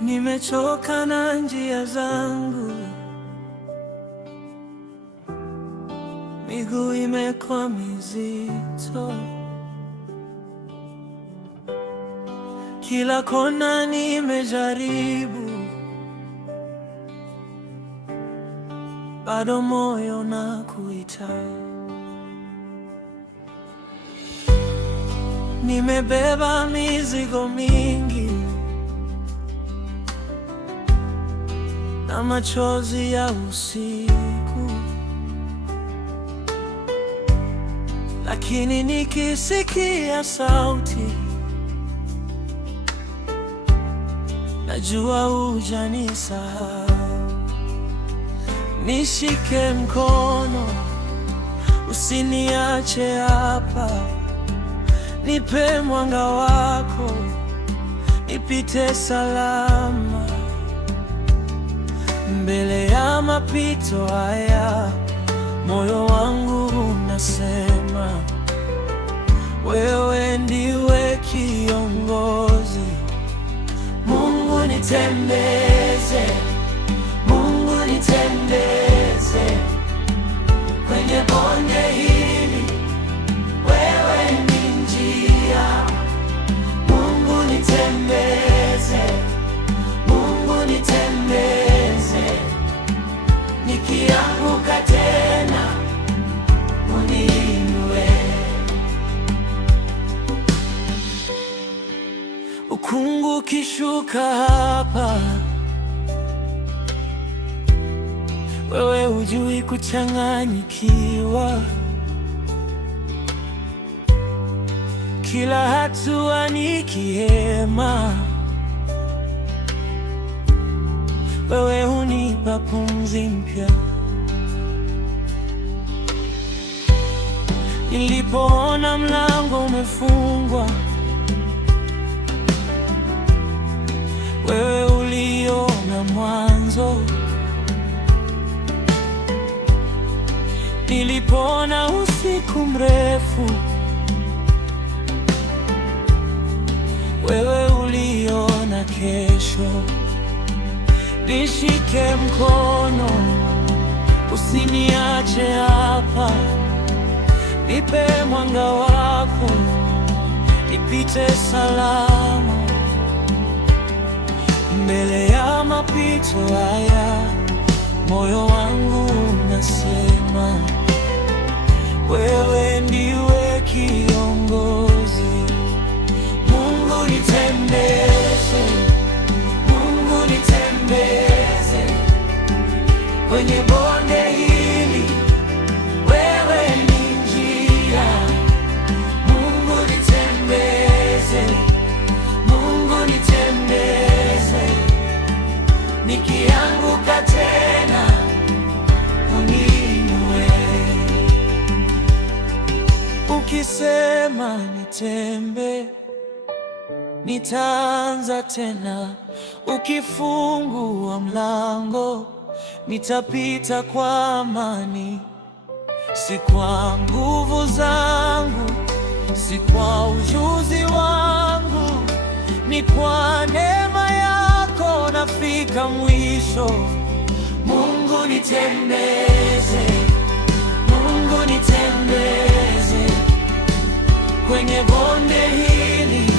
Nimechoka na njia zangu, miguu imekuwa mizito, kila kona nimejaribu, bado moyo unakuita. Nimebeba mizigo mingi na machozi ya usiku, lakini nikisikia sauti najua hujanisahau. Nishike mkono, usiniache hapa, nipe mwanga wako, nipite salama mbele ya mapito haya. Moyo wangu unasema wewe ndiwe kiongozi. Mungu nitembeze, Mungu nitembeze kwenye bonde hili, wewe ni njia. Mungu nitembeze, Mungu nitembeze, nikianguka tena uniinue. Ukungu kishuka hapa, wewe hujui kuchanganyikiwa. Kila hatua ni kihema, wewe hunipa pumzi mpya. Nilipoona mlango umefungwa, wewe uliona mwanzo. Nilipoona usiku mrefu, wewe uliona kesho. Nishike mkono, usiniache hapa, nipe mwanga wako, nipite salama mbele ya mapito haya. Moyo wangu unasema wewe ndiwe kiongozi. Mungu nitembeze, Mungu nitembeze kwenye bonde hili, wewe ni njia. Mungu nitembeze, Mungu nitembeze, nikianguka tena uniinue. Ukisema nitembe, nitaanza tena. Ukifungua mlango, nitapita kwa amani. Si kwa nguvu zangu, si kwa ujuzi wangu, ni kwa neema yako nafika mwisho. Mungu nitembeze, Mungu nitembeze kwenye bonde hili,